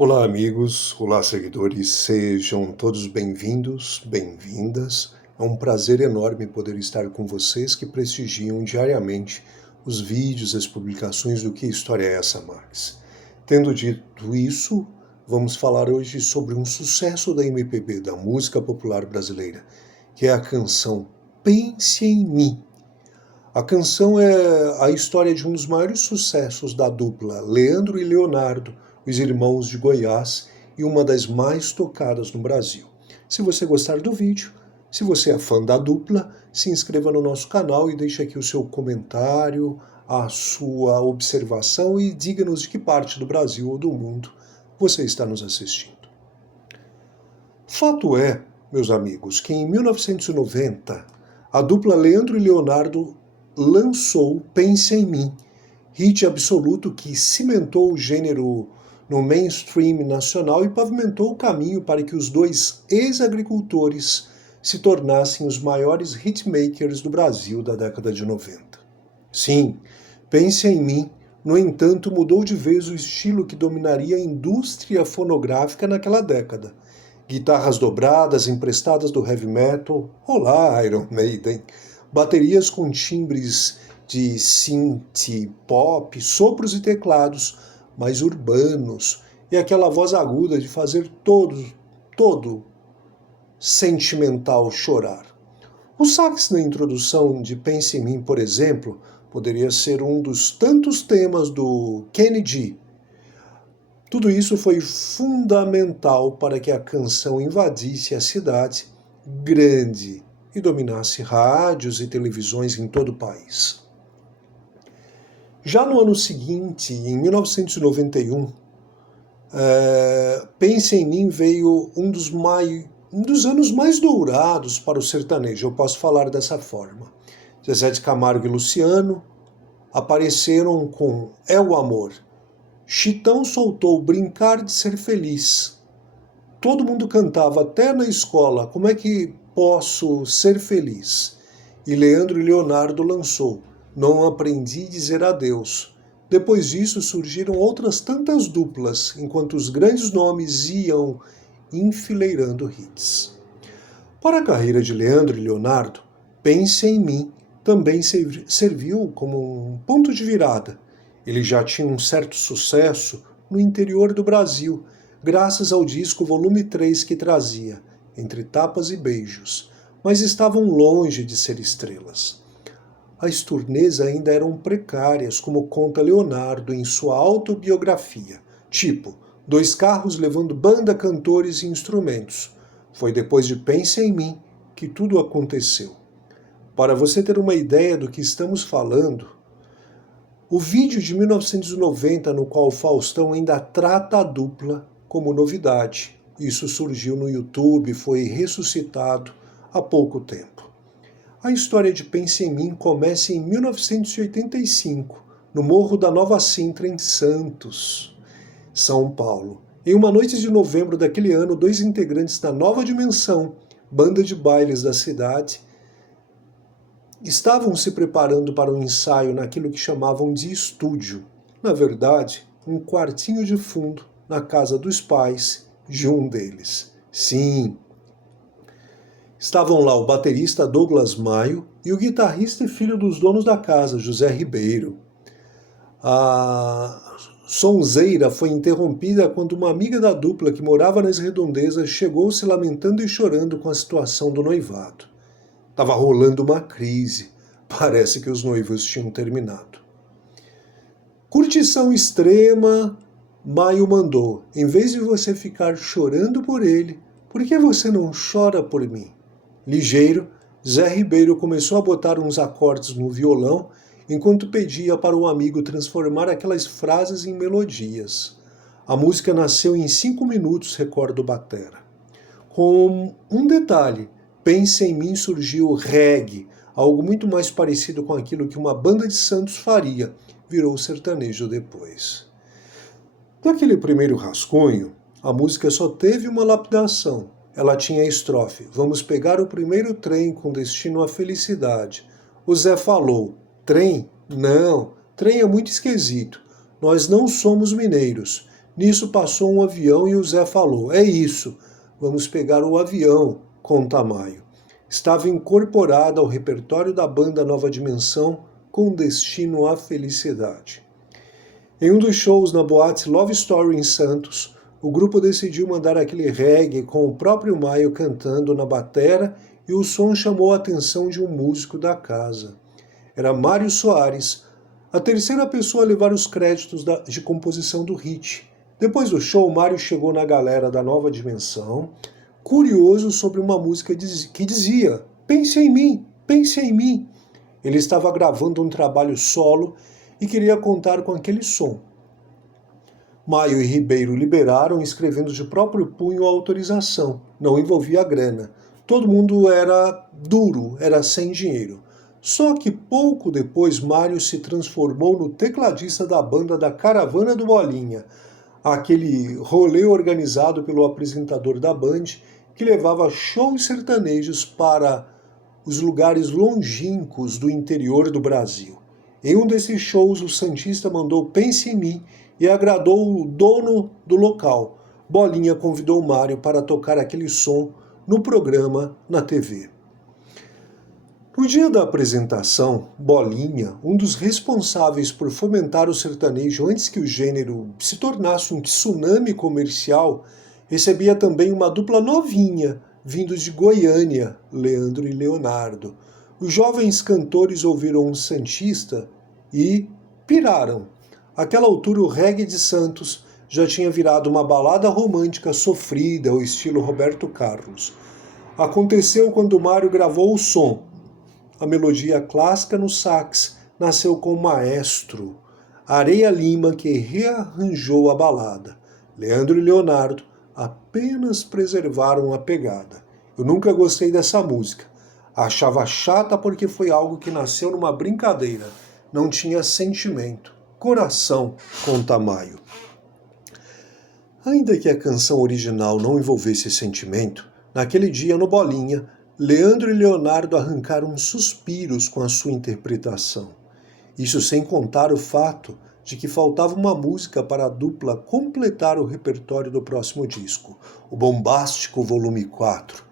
Olá, amigos, olá, seguidores, sejam todos bem-vindos, bem-vindas. É um prazer enorme poder estar com vocês que prestigiam diariamente os vídeos, as publicações do Que História é essa, Max? Tendo dito isso, vamos falar hoje sobre um sucesso da MPB, da música popular brasileira, que é a canção Pense em Mim. A canção é a história de um dos maiores sucessos da dupla Leandro e Leonardo, os irmãos de Goiás, e uma das mais tocadas no Brasil. Se você gostar do vídeo, se você é fã da dupla, se inscreva no nosso canal e deixe aqui o seu comentário, a sua observação e diga-nos de que parte do Brasil ou do mundo você está nos assistindo. Fato é, meus amigos, que em 1990, a dupla Leandro e Leonardo lançou Pense em Mim, hit absoluto que cimentou o gênero no mainstream nacional e pavimentou o caminho para que os dois ex-agricultores se tornassem os maiores hitmakers do Brasil da década de 90. Sim, Pense em Mim, no entanto, mudou de vez o estilo que dominaria a indústria fonográfica naquela década. Guitarras dobradas emprestadas do heavy metal, olá Iron Maiden, baterias com timbres de synth pop, sopros e teclados mais urbanos, e aquela voz aguda de fazer todo sentimental chorar. O sax na introdução de Pense em Mim, por exemplo, poderia ser um dos tantos temas do Kenny G. Tudo isso foi fundamental para que a canção invadisse a cidade grande e dominasse rádios e televisões em todo o país. Já no ano seguinte, em 1991, Pense em Mim veio um dos anos mais dourados para o sertanejo, eu posso falar dessa forma. Zezé de Camargo e Luciano apareceram com É o Amor. Chitão soltou Brincar de Ser Feliz. Todo mundo cantava, até na escola, como é que posso ser feliz? E Leandro e Leonardo lançou Não Aprendi a Dizer Adeus. Depois disso surgiram outras tantas duplas, enquanto os grandes nomes iam enfileirando hits. Para a carreira de Leandro e Leonardo, Pense em Mim também serviu como um ponto de virada. Ele já tinha um certo sucesso no interior do Brasil, graças ao disco Volume 3 que trazia Entre Tapas e Beijos, mas estavam longe de ser estrelas. As turnês ainda eram precárias, como conta Leonardo em sua autobiografia, tipo 2 carros levando banda, cantores e instrumentos. Foi depois de Pense em Mim que tudo aconteceu. Para você ter uma ideia do que estamos falando, o vídeo de 1990 no qual Faustão ainda trata a dupla como novidade. Isso surgiu no YouTube e foi ressuscitado há pouco tempo. A história de Pense em Mim começa em 1985, no Morro da Nova Sintra, em Santos, São Paulo. Em uma noite de novembro daquele ano, 2 integrantes da Nova Dimensão, banda de bailes da cidade, estavam se preparando para um ensaio naquilo que chamavam de estúdio. Na verdade, um quartinho de fundo na casa dos pais de um deles. Sim, estavam lá o baterista Douglas Maio e o guitarrista e filho dos donos da casa, José Ribeiro. A sonzeira foi interrompida quando uma amiga da dupla que morava nas redondezas chegou se lamentando e chorando com a situação do noivado. Estava rolando uma crise. Parece que os noivos tinham terminado. Curtição extrema, Maio mandou. Em vez de você ficar chorando por ele, por que você não chora por mim? Ligeiro, Zé Ribeiro começou a botar uns acordes no violão, enquanto pedia para o amigo transformar aquelas frases em melodias. A música nasceu em 5 minutos, recorda o batera. Com um detalhe, Pense em Mim surgiu reggae, algo muito mais parecido com aquilo que uma banda de Santos faria, virou sertanejo depois. Naquele primeiro rascunho, a música só teve uma lapidação. Ela tinha a estrofe, vamos pegar o primeiro trem com destino à felicidade. O Zé falou, trem? Não, trem é muito esquisito. Nós não somos mineiros, Nisso passou um avião e o Zé falou: "É isso, vamos pegar o avião", conta Maio. Estava incorporada ao repertório da banda Nova Dimensão com destino à felicidade. Em um dos shows na boate Love Story em Santos, o grupo decidiu mandar aquele reggae com o próprio Maio cantando na batera e o som chamou a atenção de um músico da casa. Era Mário Soares, a terceira pessoa a levar os créditos de composição do hit. Depois do show, Mário chegou na galera da Nova Dimensão, curioso sobre uma música que dizia: "Pense em mim, pense em mim". Ele estava gravando um trabalho solo e queria contar com aquele som. Maio e Ribeiro liberaram, escrevendo de próprio punho a autorização. Não envolvia grana. Todo mundo era duro, era sem dinheiro. Só que pouco depois Mário se transformou no tecladista da banda da Caravana do Bolinha, aquele rolê organizado pelo apresentador da Band que levava shows sertanejos para os lugares longínquos do interior do Brasil. Em um desses shows, o santista mandou "Pense em mim" e agradou o dono do local. Bolinha convidou Mário para tocar aquele som no programa na TV. No dia da apresentação, Bolinha, um dos responsáveis por fomentar o sertanejo antes que o gênero se tornasse um tsunami comercial, recebia também uma dupla novinha, vindos de Goiânia, Leandro e Leonardo. Os jovens cantores ouviram um santista e piraram. Àquela altura, o reggae de Santos já tinha virado uma balada romântica sofrida ao estilo Roberto Carlos. Aconteceu quando Mário gravou o som. A melodia clássica no sax nasceu com o maestro Areia Lima, que rearranjou a balada. Leandro e Leonardo apenas preservaram a pegada. Eu nunca gostei dessa música. Achava chata porque foi algo que nasceu numa brincadeira. Não tinha sentimento. Coração, conta Maio. Ainda que a canção original não envolvesse sentimento, naquele dia no Bolinha, Leandro e Leonardo arrancaram suspiros com a sua interpretação. Isso sem contar o fato de que faltava uma música para a dupla completar o repertório do próximo disco, o bombástico Volume 4.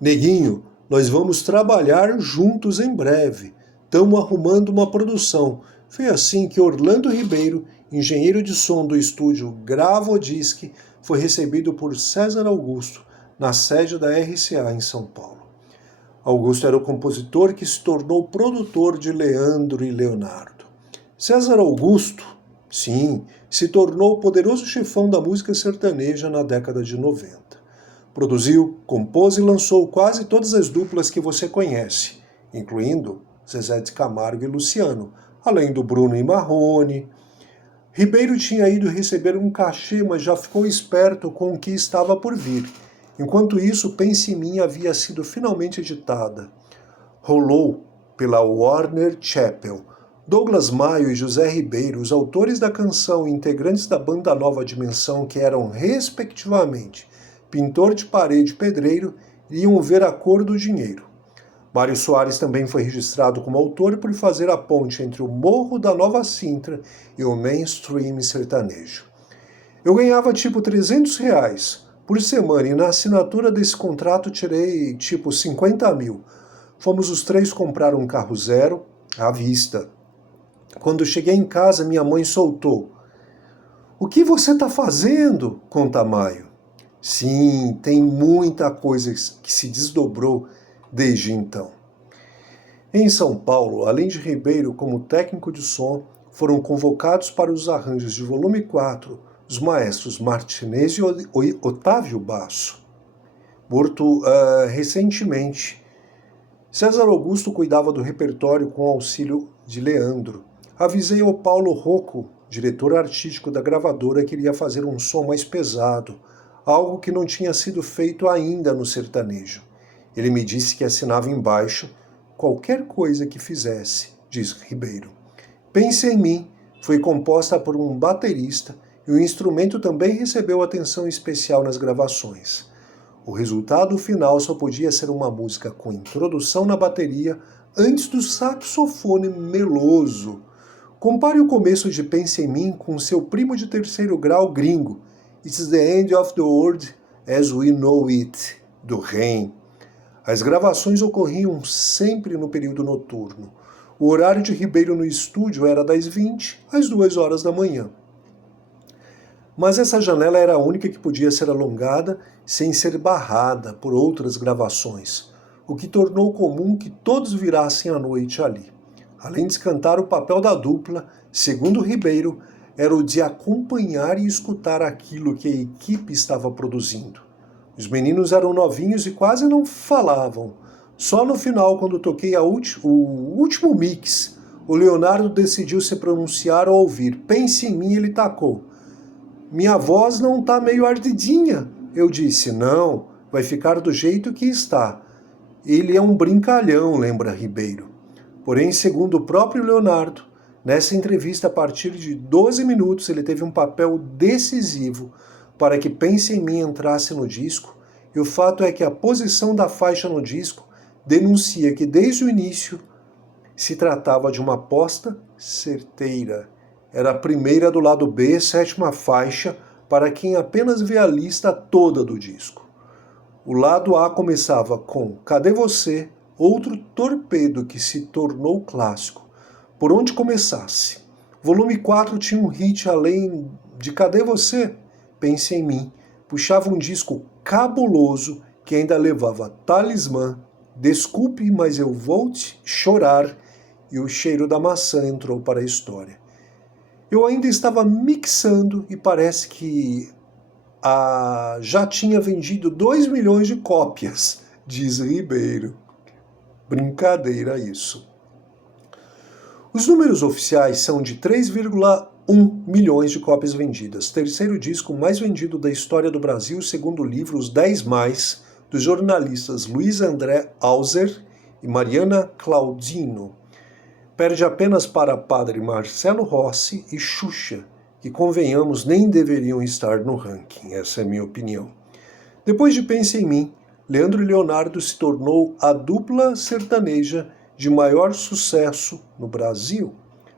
"Neguinho, nós vamos trabalhar juntos em breve. Estamos arrumando uma produção." Foi assim que Orlando Ribeiro, engenheiro de som do estúdio Gravodisc, foi recebido por César Augusto na sede da RCA em São Paulo. Augusto era o compositor que se tornou produtor de Leandro e Leonardo. César Augusto, sim, se tornou o poderoso chefão da música sertaneja na década de 90. Produziu, compôs e lançou quase todas as duplas que você conhece, incluindo Zezé de Camargo e Luciano, além do Bruno e Marrone. Ribeiro tinha ido receber um cachê, mas já ficou esperto com o que estava por vir. Enquanto isso, Pense em Mim havia sido finalmente editada. Rolou pela Warner Chappell. Douglas Maio e José Ribeiro, os autores da canção e integrantes da banda Nova Dimensão, que eram, respectivamente, pintor de parede e pedreiro, iam ver a cor do dinheiro. Mário Soares também foi registrado como autor por fazer a ponte entre o Morro da Nova Sintra e o mainstream sertanejo. Eu ganhava tipo R$300 por semana e na assinatura desse contrato tirei tipo 50 mil. Fomos os três comprar um carro zero, à vista. Quando cheguei em casa, minha mãe soltou: "O que você está fazendo?", conta Maio. Sim, tem muita coisa que se desdobrou desde então. Em São Paulo, além de Ribeiro como técnico de som, foram convocados para os arranjos de volume 4 os maestros Martinez e Otávio Basso, morto recentemente. César Augusto cuidava do repertório com auxílio de Leandro. Avisei ao Paulo Rocco, diretor artístico da gravadora, que iria fazer um som mais pesado, algo que não tinha sido feito ainda no sertanejo. Ele me disse que assinava embaixo qualquer coisa que fizesse, diz Ribeiro. Pense em Mim foi composta por um baterista e o instrumento também recebeu atenção especial nas gravações. O resultado final só podia ser uma música com introdução na bateria antes do saxofone meloso, Compare o começo de Pense em Mim com seu primo de terceiro grau gringo, It's the End of the World as We Know It, do Rain. As gravações ocorriam sempre no período noturno. O horário de Ribeiro no estúdio era das 20 às 2 horas da manhã. Mas essa janela era a única que podia ser alongada sem ser barrada por outras gravações, o que tornou comum que todos virassem à noite ali. Além de cantar, o papel da dupla, segundo Ribeiro, era o de acompanhar e escutar aquilo que a equipe estava produzindo. Os meninos eram novinhos e quase não falavam. Só no final, quando toquei o último mix, o Leonardo decidiu se pronunciar ao ouvir Pense em Mim, ele tacou. Minha voz não tá meio ardidinha. Eu disse, não, vai ficar do jeito que está. Ele é um brincalhão, lembra Ribeiro. Porém, segundo o próprio Leonardo, nessa entrevista, a partir de 12 minutos, ele teve um papel decisivo para que Pense em Mim entrasse no disco, e o fato é que a posição da faixa no disco denuncia que, desde o início, se tratava de uma aposta certeira. Era a primeira do lado B, 7ª faixa, para quem apenas vê a lista toda do disco. O lado A começava com Cadê Você?, outro torpedo que se tornou clássico. Por onde começasse. Volume 4 tinha um hit além de Cadê Você? Pense em Mim. Puxava um disco cabuloso que ainda levava Talismã, Desculpe, mas eu vou te chorar, e O Cheiro da Maçã entrou para a história. Eu ainda estava mixando e parece que já tinha vendido 2 milhões de cópias, diz Ribeiro. Brincadeira isso. Os números oficiais são de 3,1 milhões de cópias vendidas, terceiro disco mais vendido da história do Brasil, segundo o livro Os 10 Mais, dos jornalistas Luiz André Hauser e Mariana Claudino. Perde apenas para Padre Marcelo Rossi e Xuxa, que, convenhamos, nem deveriam estar no ranking, essa é a minha opinião. Depois de Pense em Mim, Leandro e Leonardo se tornou a dupla sertaneja de maior sucesso no Brasil,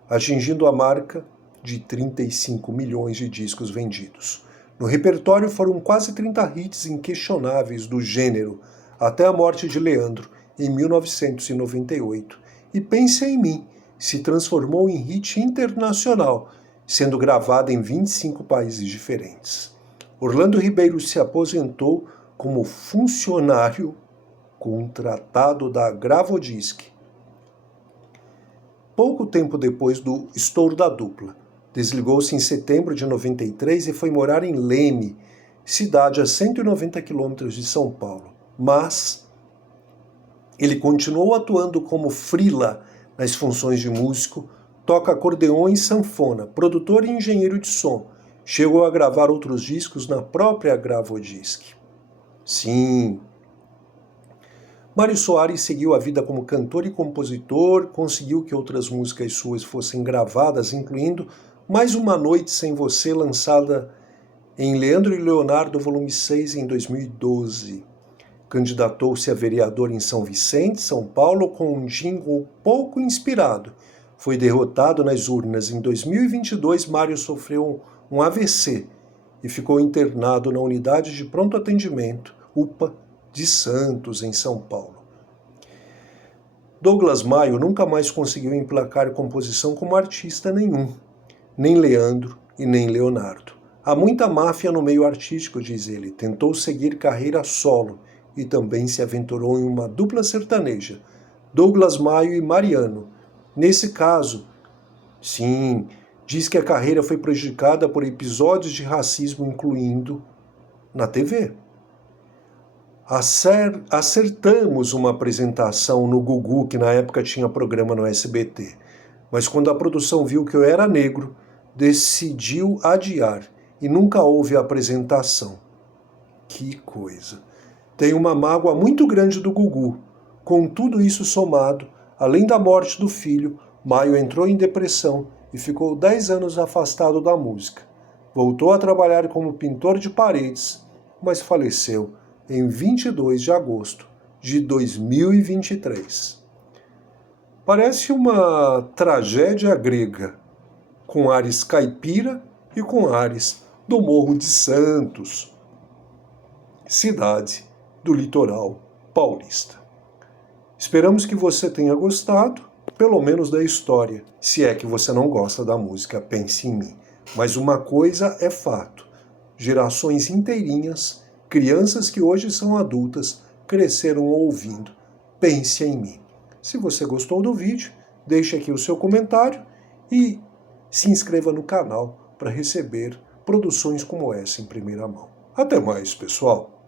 atingindo a marca de 35 milhões de discos vendidos. No repertório foram quase 30 hits inquestionáveis do gênero, até a morte de Leandro, em 1998, e Pense em Mim se transformou em hit internacional, sendo gravada em 25 países diferentes. Orlando Ribeiro se aposentou como funcionário contratado da Gravodisc. Pouco tempo depois do estouro da dupla, desligou-se em setembro de 93 e foi morar em Leme, cidade a 190 quilômetros de São Paulo. Mas ele continuou atuando como freela nas funções de músico, toca acordeon e sanfona, produtor e engenheiro de som. Chegou a gravar outros discos na própria Gravodisc. Sim. Mário Soares seguiu a vida como cantor e compositor, conseguiu que outras músicas suas fossem gravadas, incluindo Mais uma Noite Sem Você, lançada em Leandro e Leonardo, volume 6, em 2012. Candidatou-se a vereador em São Vicente, São Paulo, com um jingle pouco inspirado. Foi derrotado nas urnas. Em 2022, Mário sofreu um AVC e ficou internado na unidade de pronto atendimento, UPA, de Santos, em São Paulo. Douglas Maio nunca mais conseguiu emplacar composição como artista nenhum, nem Leandro e nem Leonardo. Há muita máfia no meio artístico, diz ele. Tentou seguir carreira solo e também se aventurou em uma dupla sertaneja, Douglas Maio e Mariano. Nesse caso, sim, diz que a carreira foi prejudicada por episódios de racismo, incluindo na TV. Acertamos uma apresentação no Gugu, que na época tinha programa no SBT. Mas quando a produção viu que eu era negro, decidiu adiar e nunca houve a apresentação. Que coisa! Tenho uma mágoa muito grande do Gugu. Com tudo isso somado, além da morte do filho, Maio entrou em depressão e ficou 10 anos afastado da música. Voltou a trabalhar como pintor de paredes, mas faleceu em 22 de agosto de 2023. Parece uma tragédia grega, com ares caipira e com ares do Morro de Santos, cidade do litoral paulista. Esperamos que você tenha gostado, pelo menos da história, se é que você não gosta da música Pense em Mim. Mas uma coisa é fato, gerações inteirinhas, crianças que hoje são adultas, cresceram ouvindo Pense em Mim. Se você gostou do vídeo, deixe aqui o seu comentário e se inscreva no canal para receber produções como essa em primeira mão. Até mais, pessoal!